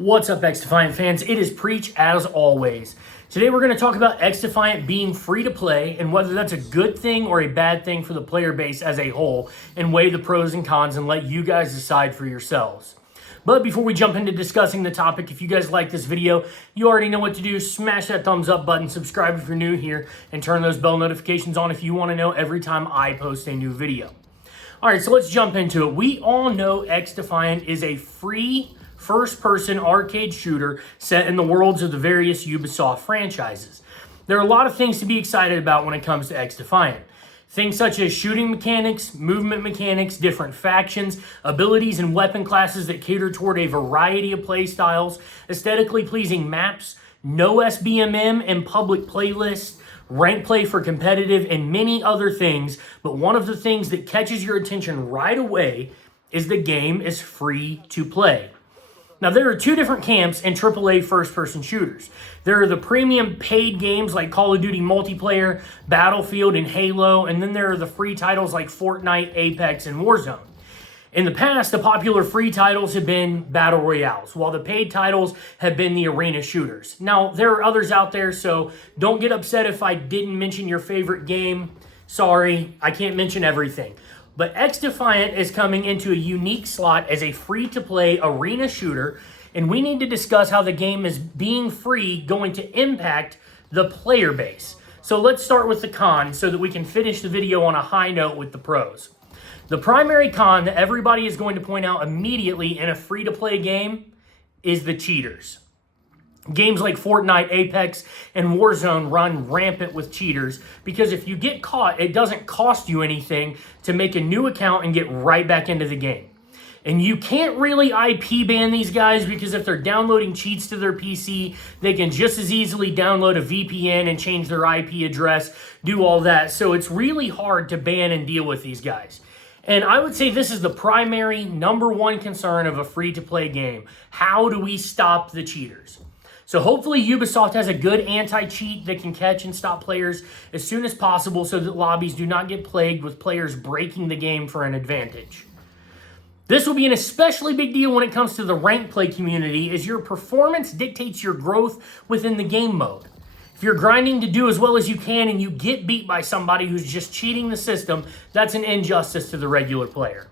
What's up, XDefiant fans? It is Preach as always. Today we're going to talk about XDefiant being free to play and whether that's a good thing or a bad thing for the player base as a whole, and weigh the pros and cons and let you guys decide for yourselves. But before we jump into discussing the topic, if you guys like this video, you already know what to do. Smash that thumbs up button, subscribe if you're new here, and turn those bell notifications on if you want to know every time I post a new video. Alright, so let's jump into it. We all know XDefiant is a free first-person arcade shooter set in the worlds of the various Ubisoft franchises. There are a lot of things to be excited about when it comes to XDefiant. Things such as shooting mechanics, movement mechanics, different factions, abilities and weapon classes that cater toward a variety of play styles, aesthetically pleasing maps, no SBMM and public playlists, rank play for competitive, and many other things. But one of the things that catches your attention right away is the game is free to play. Now, there are two different camps in AAA first-person shooters. There are the premium paid games like Call of Duty Multiplayer, Battlefield, and Halo, and then there are the free titles like Fortnite, Apex, and Warzone. In the past, the popular free titles have been Battle Royales, while the paid titles have been the arena shooters. Now, there are others out there, so don't get upset if I didn't mention your favorite game. Sorry, I can't mention everything. But XDefiant is coming into a unique slot as a free-to-play arena shooter, and we need to discuss how the game is being free going to impact the player base. So let's start with the cons so that we can finish the video on a high note with the pros. The primary con that everybody is going to point out immediately in a free-to-play game is the cheaters. Games like Fortnite, Apex, and Warzone run rampant with cheaters because if you get caught, it doesn't cost you anything to make a new account and get right back into the game. And you can't really IP ban these guys because if they're downloading cheats to their PC, they can just as easily download a VPN and change their IP address, do all that. So it's really hard to ban and deal with these guys. And I would say this is the primary number one concern of a free-to-play game. How do we stop the cheaters? So hopefully Ubisoft has a good anti-cheat that can catch and stop players as soon as possible so that lobbies do not get plagued with players breaking the game for an advantage. This will be an especially big deal when it comes to the rank play community, as your performance dictates your growth within the game mode. If you're grinding to do as well as you can and you get beat by somebody who's just cheating the system, that's an injustice to the regular player.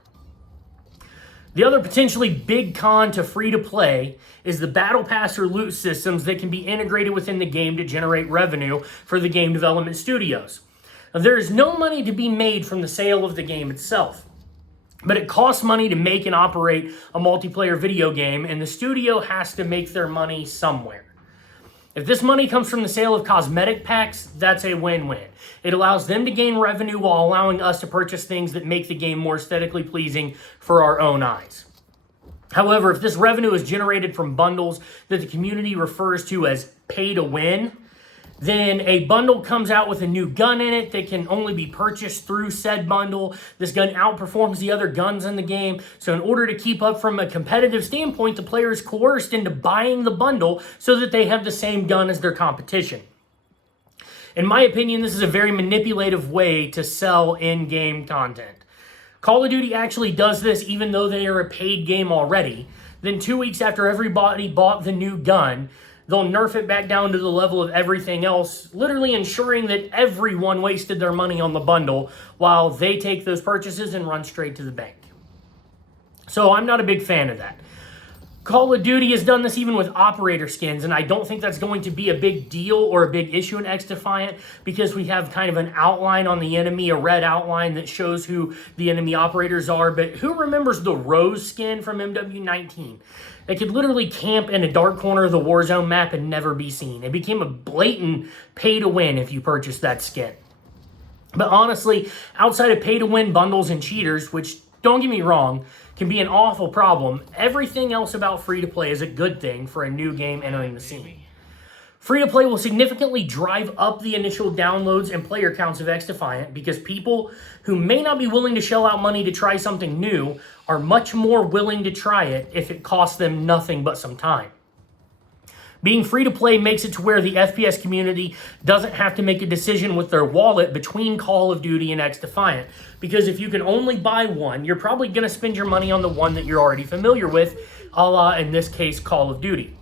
The other potentially big con to free-to-play is the battle pass or loot systems that can be integrated within the game to generate revenue for the game development studios. Now, there is no money to be made from the sale of the game itself, but it costs money to make and operate a multiplayer video game, and the studio has to make their money somewhere. If this money comes from the sale of cosmetic packs, that's a win-win. It allows them to gain revenue while allowing us to purchase things that make the game more aesthetically pleasing for our own eyes. However, if this revenue is generated from bundles that the community refers to as pay-to-win, then a bundle comes out with a new gun in it that can only be purchased through said bundle. This gun outperforms the other guns in the game. So in order to keep up from a competitive standpoint, the player is coerced into buying the bundle so that they have the same gun as their competition. In my opinion, this is a very manipulative way to sell in-game content. Call of Duty actually does this even though they are a paid game already. Then 2 weeks after everybody bought the new gun, they'll nerf it back down to the level of everything else, literally ensuring that everyone wasted their money on the bundle while they take those purchases and run straight to the bank. So I'm not a big fan of that. Call of Duty has done this even with operator skins, and I don't think that's going to be a big deal or a big issue in XDefiant because we have kind of an outline on the enemy, a red outline that shows who the enemy operators are. But who remembers the Rose skin from MW19? They could literally camp in a dark corner of the Warzone map and never be seen. It became a blatant pay-to-win if you purchased that skin. But honestly, outside of pay-to-win bundles and cheaters, which, don't get me wrong, can be an awful problem, everything else about free-to-play is a good thing for a new game entering the scene. Free-to-play will significantly drive up the initial downloads and player counts of XDefiant because people who may not be willing to shell out money to try something new are much more willing to try it if it costs them nothing but some time. Being free to play makes it to where the FPS community doesn't have to make a decision with their wallet between Call of Duty and XDefiant. Because if you can only buy one, you're probably going to spend your money on the one that you're already familiar with, a la, in this case, Call of Duty.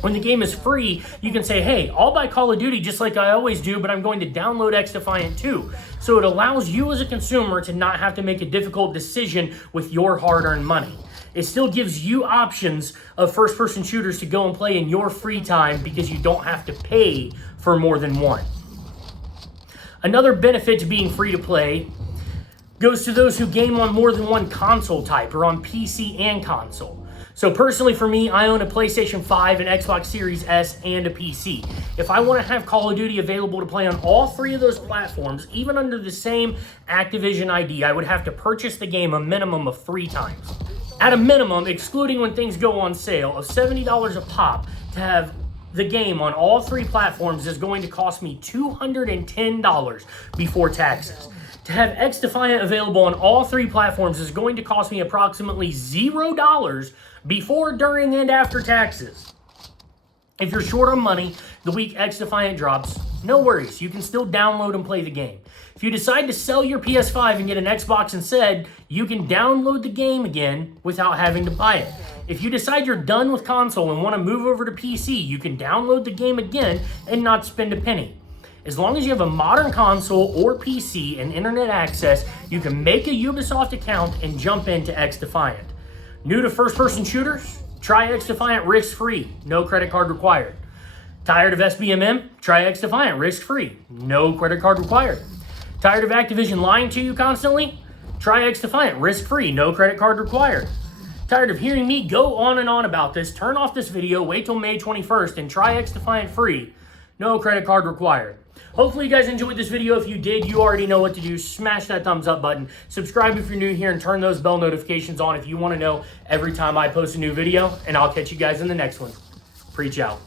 When the game is free, you can say, hey, I'll buy Call of Duty just like I always do, but I'm going to download XDefiant too. So it allows you as a consumer to not have to make a difficult decision with your hard-earned money. It still gives you options of first-person shooters to go and play in your free time because you don't have to pay for more than one. Another benefit to being free to play goes to those who game on more than one console type or on PC and console. So personally for me, I own a PlayStation 5, an Xbox Series S, and a PC. If I want to have Call of Duty available to play on all three of those platforms, even under the same Activision ID, I would have to purchase the game a minimum of 3 times. At a minimum, excluding when things go on sale, of $70 a pop to have the game on all 3 platforms is going to cost me $210 before taxes. To have XDefiant available on all 3 platforms is going to cost me approximately $0 before, during, and after taxes. If you're short on money the week XDefiant drops, no worries, you can still download and play the game. If you decide to sell your PS5 and get an Xbox instead, you can download the game again without having to buy it. If you decide you're done with console and want to move over to PC, you can download the game again and not spend a penny. As long as you have a modern console or PC and internet access, you can make a Ubisoft account and jump into XDefiant. New to first-person shooters? Try XDefiant risk-free, no credit card required. Tired of SBMM? Try XDefiant risk-free, no credit card required. Tired of Activision lying to you constantly? Try XDefiant risk-free, no credit card required. Tired of hearing me go on and on about this? Turn off this video, wait till May 21st, and try XDefiant free, no credit card required. Hopefully you guys enjoyed this video. If you did, you already know what to do. Smash that thumbs up button. Subscribe if you're new here and turn those bell notifications on if you want to know every time I post a new video. And I'll catch you guys in the next one. Preach out.